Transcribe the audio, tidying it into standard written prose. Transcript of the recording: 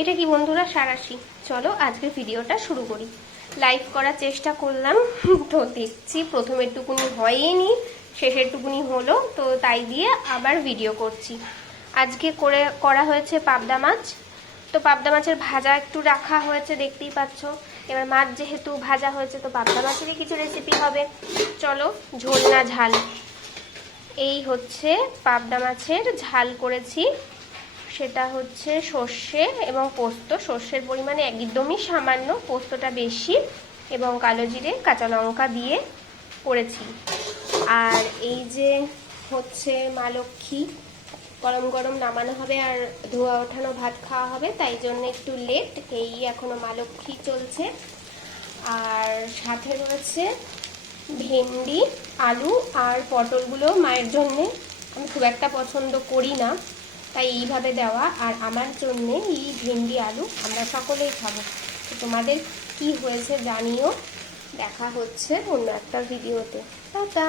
এটা কি বন্ধুরা সারাশি। চলো আজকে ভিডিওটা শুরু করি। লাইভ করার চেষ্টা করলাম, তো দেখছি প্রথমের টুকুনি হয়নি, শেষের টুকুনি হলো, তো তাই দিয়ে আবার ভিডিও করছি। আজকে করা হয়েছে পাবদা মাছ। তো পাবদা মাছের ভাজা একটু রাখা হয়েছে, দেখতেই পাচ্ছ। এবার মাছ যেহেতু ভাজা হয়েছে, তো পাবদা মাছেরই কিছু রেসিপি হবে। চলো, ঝোল না ঝাল। এই হচ্ছে পাবদা মাছের ঝাল করেছি, সেটা হচ্ছে সর্ষে এবং পোস্ত। সর্ষের পরিমাণে একদমই সামান্য, পোস্তটা বেশি, এবং কালো জিরে কাঁচা লঙ্কা দিয়ে করেছি। আর এই যে হচ্ছে মা লক্ষ্মী, গরম গরম নামানো হবে আর ধোয়া ওঠানো ভাত খাওয়া হবে, তাই জন্য একটু লেট। এই এখনো মা লক্ষ্মী চলছে। আর সাথে রয়েছে ভেন্ডি, আলু আর পটলগুলো মায়ের জন্যে আমি খুব একটা পছন্দ করি না, তাই এইভাবে দেওয়া। আর আমার জন্যে এই ভেন্ডি আলু আমরা সকলেই খাবো। তো তোমাদের কি হয়েছে জানিও। দেখা হচ্ছে অন্য একটা ভিডিওতে। টাটা।